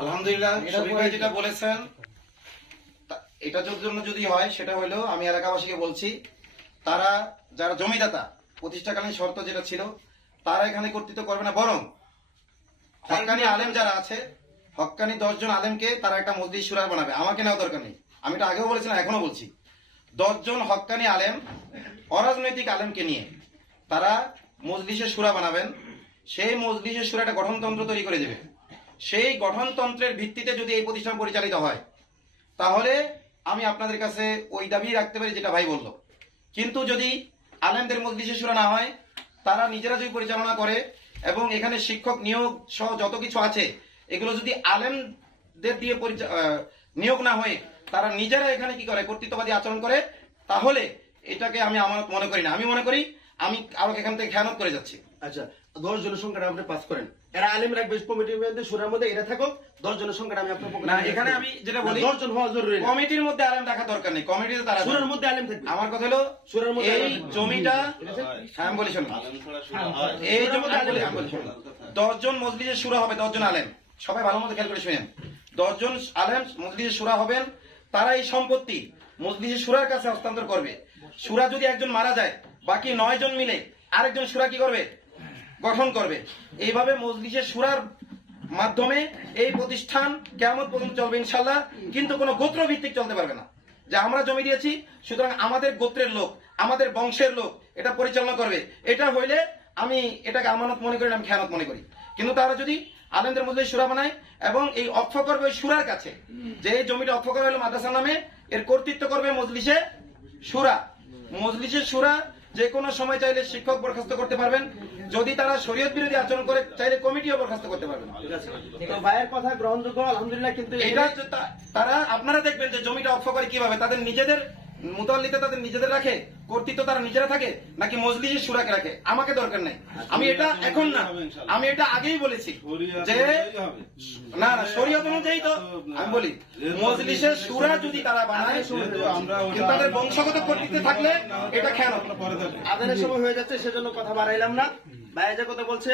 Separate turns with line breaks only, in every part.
আলহামদুলিল্লাহ যেটা বলেছেন এটার জন্য যদি হয় সেটা হলো আমি এলাকাবাসীকে বলছি তারা যারা জমিদাতা প্রতিষ্ঠাকালীন শর্ত যেটা ছিল তারা এখানে কর্তৃত্ব করবে না বরং হক্কানি আলেম যারা আছে হক্কানি দশজন আলেমকে তারা একটা মসজিদ সুরা বানাবে। আমাকে নেওয়া দরকার নেই। আমি এটা আগেও বলেছিলাম এখনও বলছি। দশজন হক্কানি আলেম অরাজনৈতিক আলেমকে নিয়ে তারা মজলিসের সুরা বানাবেন। সেই মজলিসের সুরা একটা গঠনতন্ত্র তৈরি করে দেবে। সেই গঠনতন্ত্রের ভিত্তিতে যদি এই প্রতিষ্ঠান পরিচালিত হয়, তাহলে আমি আপনাদের কাছে ওই দাবি রাখতে পারি যেটা ভাই বলল। কিন্তু যদি আলেমদের মজলিসের সুরা না হয়, তারা নিজেরা যদি পরিচালনা করে এবং এখানে শিক্ষক নিয়োগ সহ যত কিছু আছে, এগুলো যদি আলেমদের দিয়ে নিয়োগ না হয়ে, তারা নিজেরা এখানে কি করে? কর্তৃত্ববাদী আচরণ করে? তাহলে এটাকে আমি আমার মনে করি না। আমি মনে করি, আমি কাউকে এখান থেকে খেয়ানত করে যাচ্ছি।
আচ্ছা দশ জনের সংখ্যাটা আপনি পাস করেন। এরা আলিম রাখবে কমিটির মধ্যে সুরার মধ্যে এরা থাকুক দশ জনের সংখ্যাটা আমি আপনার পক্ষে
না, এখানে আমি যেটা বলি-
দশ জন হওয়া জরুরি
কমিটির মধ্যে আলেম রাখা দরকার নেই কমিটিতে তারা
সুরের মধ্যে আলিম থাকবে।
আমার কথা হলো
সুরের মধ্যে
এই
আলেম।
জমিটা হ্যাঁ, আমি বলি শোনো। এই জমিটা আমি বলি- আমি বলি শোনো। দশজন সুরা হবে দশজন আলেম। সবাই ভালো মতো খেয়াল করে শুনেন। দশজন আলেম মজলিসের সুরা হবেন তারা এই সম্পত্তি মজলিসের সুরার কাছে হস্তান্তর করবে। সুরা যদি একজন মারা যায় বাকি নয় জন মিলে আরেকজন সুরা কি করবে? গঠন করবে। এইভাবে মজলিসের সুরার মাধ্যমে এই প্রতিষ্ঠান কেমন পর্যন্ত চলবে ইনশাল্লাহ কিন্তু কোনো গোত্র ভিত্তিক চলতে পারবে না। যে আমরা জমি দিয়েছি, সুতরাং আমাদের গোত্রের লোক, আমাদের বংশের লোক এটা পরিচালনা করবে। এটা হইলে আমি এটাকে আমানত মনে করি, আমি খেয়ানত মনে করি। কিন্তু তারা যদি আলেমদের মধ্যে সুরা বানায় এবং এই অক্ষ করবে সুরার কাছে, যে এই জমিটা অক্ষ করা হলো মাদ্রাসা নামে, এর কর্তৃত্ব করবে মজলিসে সুরা। মজলিসের সুরা যে কোনো সময় চাইলে শিক্ষক বরখাস্ত করতে পারবেন। যদি তারা শরীয়ত বিরোধী আচরণ করে চাইলে কমিটিও বরখাস্ত করতে পারবেন।
তো ভাইয়ের কথা গ্রহণযোগ্য আলহামদুলিল্লাহ কিন্তু
এটা তারা আপনারা দেখবেন যে জমিটা অক্ষ করে কীভাবে তাদের নিজেদের মুতাল্লিতে তাদের নিজেদের রাখে কর্তৃত্ব তারা নিজেরা থাকে নাকি মজলিসের সুরাকে রাখে? আমাকে দরকার নেই। আমি এটা এখন না আমি এটা আগেই বলেছি যে না না শরীয়ত অনুযায়ী তো আমি বলি মজলিসের সুরা যদি তারা বানায় কিন্তু তাদের বংশগত কর্তৃত্বে থাকলে এটা খেয়াল
আদানের সময় হয়ে যাচ্ছে সেজন্য কথা বাড়াইলাম না। যে কথা বলছে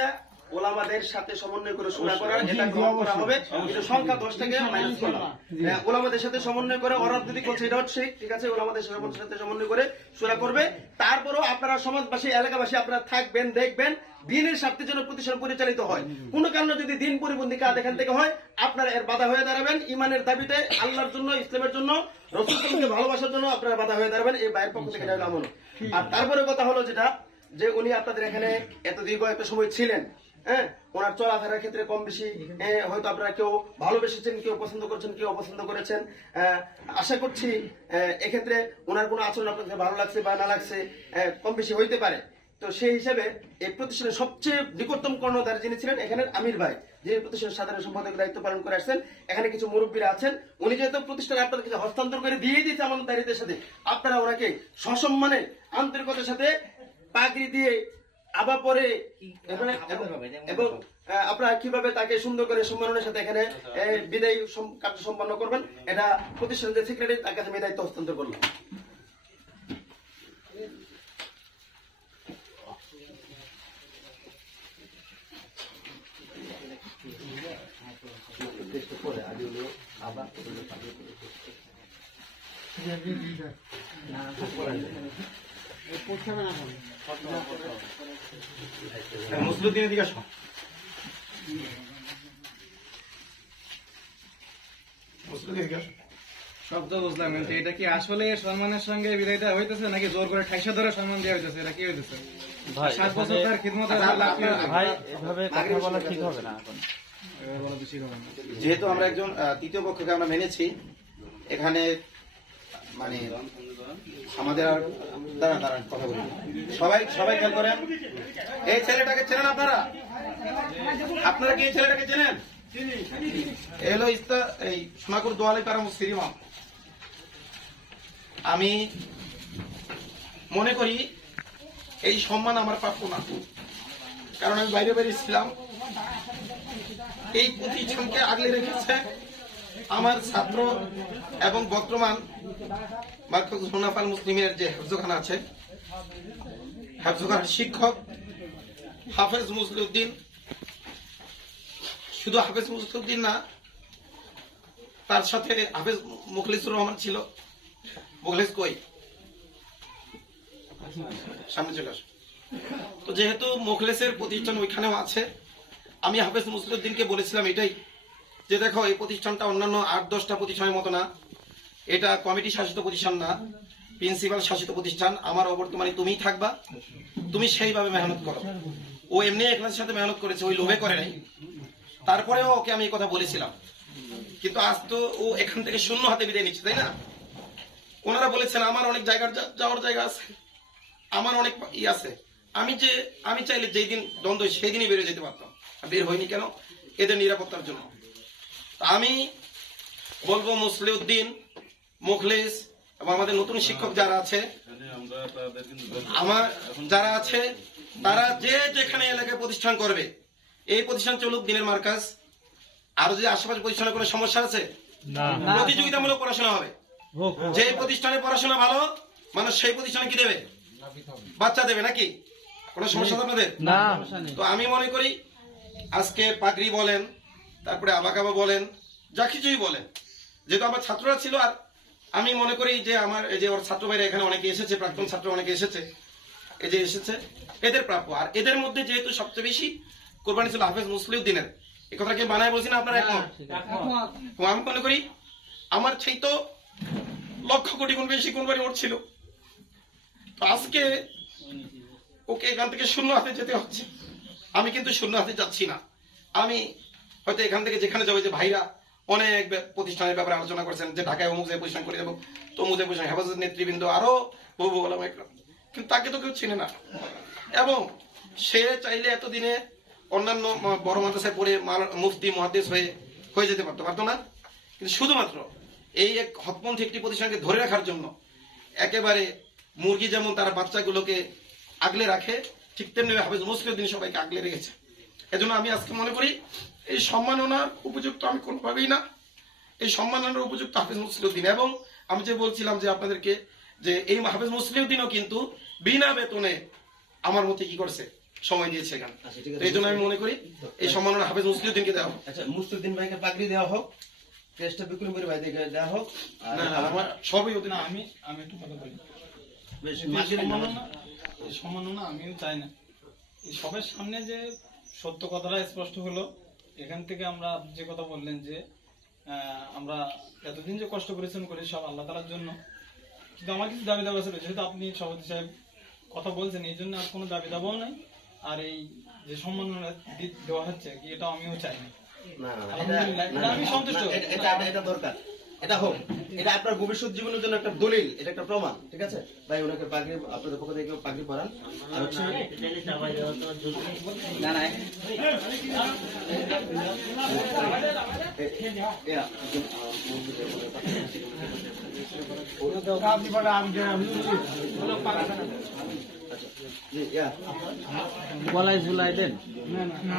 ওলামাদের সাথে সমন্বয় করে সুরা করার এটা গ্রহণ করা হবে। কিন্তু সংখ্যা দশ থেকে মাইনাস করা। হ্যাঁ, ওলামাদের সাথে সমন্বয় করে অরাজনৈতিক বলছে এটা হচ্ছে ঠিক আছে? ওলামাদের সাথে সমন্বয় করে সুরা করবে তারপরও আপনারা সমাজবাসী এলাকাবাসী আপনারা থাকবেন দেখবেন দিনের স্বার্থে যেন প্রতিষ্ঠান পরিচালিত হয়। কোনো কারণে যদি দিন পরিবন্ধী কাজ এখান থেকে হয় আপনারা এর বাধা হয়ে দাঁড়াবেন। ইমানের দাবিতে আল্লাহর জন্য ইসলামের জন্য রসুলকে ভালোবাসার জন্য আপনারা বাধা হয়ে দাঁড়াবেন। এই বাইরের পক্ষ থেকে এটা আর তারপরে কথা হলো যেটা যে উনি আপনাদের এখানে এত দীর্ঘ একটা সময় ছিলেন। হ্যাঁ? ওনার চলাফেরার ক্ষেত্রে কম বেশি হয়তো আপনারা কেউ ভালোবেসেছেন, কেউ পছন্দ করছেন, কেউ অপছন্দ করেছেন। আশা করছি এক্ষেত্রে ওনার কোনো আচরণ আপনাদের ভালো লাগছে বা না লাগছে কম বেশি হইতে পারে। তো সেই হিসাবে এই প্রতিষ্ঠানের সবচেয়ে নিকটতম কর্ণধার যিনি ছিলেন এখানে আমির ভাই, যিনি প্রতিষ্ঠানের সাধারণ সম্পাদক দায়িত্ব পালন করে আসছেন, এখানে কিছু মুরব্বীরা আছেন। উনি যেহেতু প্রতিষ্ঠানে আপনাদের কাছে হস্তান্তর করে দিয়ে দিয়েছে আমাদের দায়িত্বের সাথে, আপনারা ওনাকে সসম্মানে আন্তরিকতার সাথে পাগড়ি দিয়ে আবার পরে এবং- এবং আপনারা কীভাবে তাকে সুন্দর করে সম্মানের সাথে এখানে আহ, বিদায় সম- কার্য সম্পন্ন করবেন এটা প্রতিষ্ঠানের সেক্রেটারি তার কাছে আমি দায়িত্ব হস্তান্তর করলাম।
আসো মুসলুদ্দিনের দিকে আসো।
সব তো বুঝলাম কিন্তু এটা কি আসলে সম্মানের সঙ্গে বিদায়টা হইতেছে নাকি জোর করে ঠাইসা ধরে সম্মান দেওয়া হইতেছে? এটা কি হইতেছে? সাত বছর তার খিদমত
ভাই এভাবে কথা বলা ঠিক হবে না এখন।
যেহেতু আমরা একজন তৃতীয় পক্ষকে আমরা মেনেছি এখানে মানে আমাদের আর দাঁড়ান দাঁড়ান, কথা বলি। সবাই সবাই খেয়াল করেন। এই ছেলেটাকে চেনেন আপনারা? আপনারা কি এই ছেলেটাকে চেনেন? এ হলো ইস্তা, এই সোনাকুর দোয়ালি পাড়া মুসলিম আমি মনে করি এই সম্মান আমার প্রাপ্য না। কারণ আমি বাইরে বাইরে ছিলাম এই প্রতিষ্ঠানকে আগলে রেখেছে আমার ছাত্র এবং বর্তমান মার্কজ মুসলিমের যে হেফজখানা আছে, হেফজখানার শিক্ষক হাফেজ মুসলিউদ্দিন। শুধু হাফেজ মুসুদ্দিন না, তার সাথে হাফেজ মুখলিসুর রহমান ছিল। মুখলিস কই? সামনে চলে আসো। তো যেহেতু মুখলেসের প্রতিষ্ঠান ওইখানেও আছে, আমি হাফেজ মুসলিউদ্দিনকে বলেছিলাম এটাই যে দেখো, এই প্রতিষ্ঠানটা অন্যান্য আট, দশটা প্রতিষ্ঠানের মতো না। এটা কমিটি শাসিত প্রতিষ্ঠান না, প্রিন্সিপাল শাসিত প্রতিষ্ঠান। আমার অবর্তমানে তুমিই থাকবা, তুমি সেইভাবে মেহনত করো। ও এমনি এখলাসের সাথে মেহনত করেছে, ওই লোভে করে নাই। তারপরেও ওকে আমি কথা বলেছিলাম। কিন্তু আজ তো ও এখান থেকে শূন্য হাতে বিদায় নিচ্ছে, তাই না? ওনারা বলেছেন, আমার অনেক জায়গার যাওয়ার জায়গা আছে। আমার অনেক ই আছে। আমি যে আমি চাইলে যেই দিন দ্বন্দ্ব সেই দিনই বেরিয়ে যেতে পারতাম। বের হয়নি কেন? এদের নিরাপত্তার জন্য। আমি বলব, মুসলিউদ্দিন মুখলিস এবং আমাদের নতুন শিক্ষক যারা আছে আমার যারা আছে তারা যে যেখানে এলাকায় প্রতিষ্ঠান করবে এই প্রতিষ্ঠান চলুক দিনের মার্কাজ। আরও যদি আশেপাশে প্রতিষ্ঠানের কোনো সমস্যা আছে প্রতিযোগিতামূলক পড়াশোনা হবে। যে প্রতিষ্ঠানে পড়াশোনা ভালো মানুষ সেই প্রতিষ্ঠানে কি দেবে? বাচ্চা দেবে নাকি? কোনো সমস্যা আপনাদের?
না।
তো আমি মনে করি আজকে পাগড়ি বলেন তারপরে আবাকাবা বলেন যা কিছুই বলেন। যেহেতু আমার ছাত্ররা ছিল আর আমি মনে করি যে আমার এই যে ওর ছাত্র ভাইরা এখানে অনেকে এসেছে প্রাক্তন ছাত্র অনেকে এসেছে এই যে এসেছে এদের প্রাপ্য। আর এদের মধ্যে যেহেতু সবচেয়ে বেশি কোরবানি ছিল হাফেজ মুসলিউদ্দিনের এই কথা কি বানায় বলছি না আপনার একমত? তো আমি মনে করি আমার সেই তো লক্ষ কোটি গুণ বেশি কোরবানি ওর ছিল। তো আজকে ওকে এখান থেকে শূন্য হাতে যেতে হচ্ছে। আমি কিন্তু শূন্য হাতে যাচ্ছি না। আমি হয়তো এখান থেকে যেখানে যাব যে ভাইরা অনেক প্রতিষ্ঠানের ব্যাপারে আলোচনা করেছেন যে ঢাকায় অমুক যে প্রতিষ্ঠান করে দেবো তমুক যে প্রতিষ্ঠান। হেফাজত নেতৃবৃন্দ আরও বহু একরাম। কিন্তু তাকে তো কেউ চিনে না। এবং সে চাইলে এতদিনে অন্যান্য বড় মাদ্রাসায় পড়ে মুফতি মহাদেশ হয়ে হয়ে যেতে পারতো পারতো না। কিন্তু শুধুমাত্র এই এক হকপন্থী একটি প্রতিষ্ঠানকে ধরে রাখার জন্য একেবারে মুরগি যেমন তার বাচ্চাগুলোকে আগলে রাখে, ঠিক তেমনি হাফেজ মুসলিউদ্দিন সবাইকে আগলে রেখেছে। এজন্য আমি আজকে মনে করি এই সম্মাননার উপযুক্ত আমি কোনোভাবেই না। এই সম্মাননার উপযুক্ত হাফেজ মুসলিউদ্দিন। এবং আমি যে বলছিলাম যে আপনাদেরকে যে এই হাফেজ মুসলিউদ্দিনও কিন্তু বিনা বেতনে আমার মতে কি করছে? সময় দিয়েছে এখানে।
আচ্ছা, ঠিক আছে।
তো এই জন্য আমি মনে করি এই সম্মাননা হাফেজ মুসলিউদ্দিনকে দেওয়া হোক।
আচ্ছা মুস্তুদ্দিন ভাইকে পাগড়ি দেওয়া হোক ক্রেস্টটা বিক্রমপুরি ভাই থেকে দেওয়া হোক
না আমার সবই ওদের
আমি আমি একটু কথা বলি।
বেশ
সম্মাননা সম্মাননা আমিও চাই না। এই সবার সামনে যে সত্য কথাটা স্পষ্ট হলো এখান থেকে আমরা যে কথা বললেন যে আমরা এতদিন যে কষ্ট পরিশ্রম করি সব আল্লাহ তালার জন্য কিন্তু আমার কিছু দাবি দাবা ছিল যেহেতু আপনি সভাপতি সাহেব কথা বলছেন এই জন্য আর কোনো দাবি দাবাও নাই। আর এই যে সম্মাননা দেওয়া হচ্ছে কি এটা আমিও চাই না আলহামদুলিল্লাহ, আমি সন্তুষ্ট।
এটা- এটা দরকার। এটা হোক এটা আপনার ভবিষ্যৎ জীবনের জন্য একটা দলিল এটা একটা প্রমাণ ঠিক আছে ভাই ওনাকে পাগড়ি আপনাদের পক্ষ থেকে পাগড়ি পরান আর হচ্ছে না।
গলায় ঝুলাই দেন।
না, না,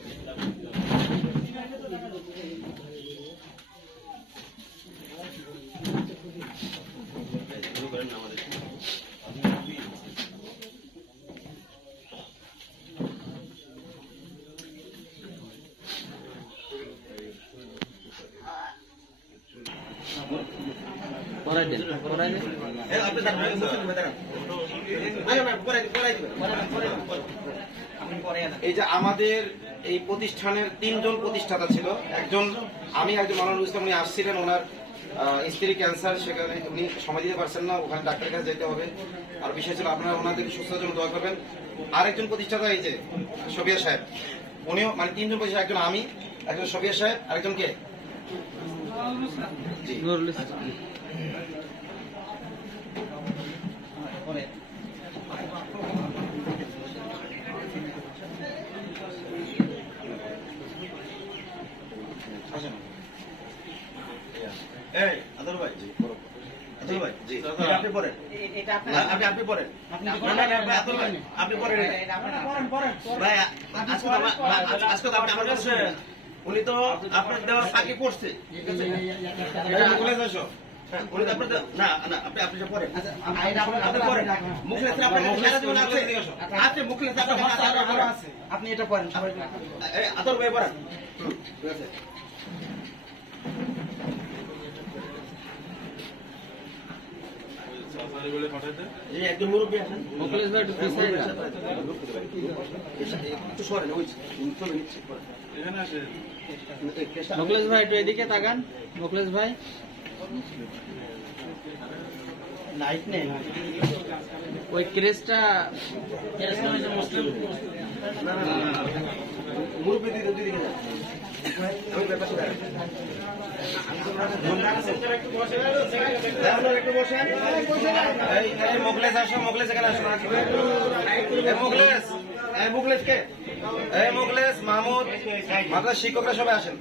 পরাই দিন, পরাই দিন।
এই যে আমাদের এই প্রতিষ্ঠানের তিনজন প্রতিষ্ঠাতা ছিল। একজন আমি একজন মানবুল ইসলাম উনি আসছিলেন ওনার স্ত্রী ক্যান্সার সেখানে উনি সময় দিতে পারছেন না ওখানে ডাক্তারের কাছে যেতে হবে। আর বিষয় ছিল আপনারা ওনাদের সুস্থতার জন্য দোয়া করবেন। আরেকজন প্রতিষ্ঠাতা এই যে সবিয়া সাহেব উনিও মানে তিনজন প্রতিষ্ঠাতা একজন আমি একজন সবিয়া সাহেব আরেকজন কে? জি
নুরুল ইসলাম
আসেন
এই আদর ভাই আদর ভাই
জি।
এটা আপনি পড়েন আপনি আপনি পড়েন না না না ভাই আদর ভাই আপনি পড়েন এটা। ভাই আ- আজকে তো ভাই, আজ- আপনি আমার কাছে উনি তো আপনার দেওয়ার ফাঁকি পড়ছে। হ্যাঁ, উনি তো আপনার না না আপনি পড়েন মুখলেস মুখলেস
এটা পড়েন
আদর ভাই পড়েন ঠিক আছে এই একজন মুরব্বী আছেন।
মুখলেশ ভাই একটু পিছিয়ে
একটু সরেন ওই চলে নিচ্ছে।
মুখলেশ ভাই একটু এদিকে তাকান। মুখলেশ ভাই।
লাইট নেই
ওই ক্রেসটা
মুরব্বী দিকে দুই দিকে যান
মুখলেস আসো মুখলেস এখানে আসো এই মুখলেস
এই মুখলেস
মাহমুদ মাদ্রাস শিক্ষকরা সবাই আসেন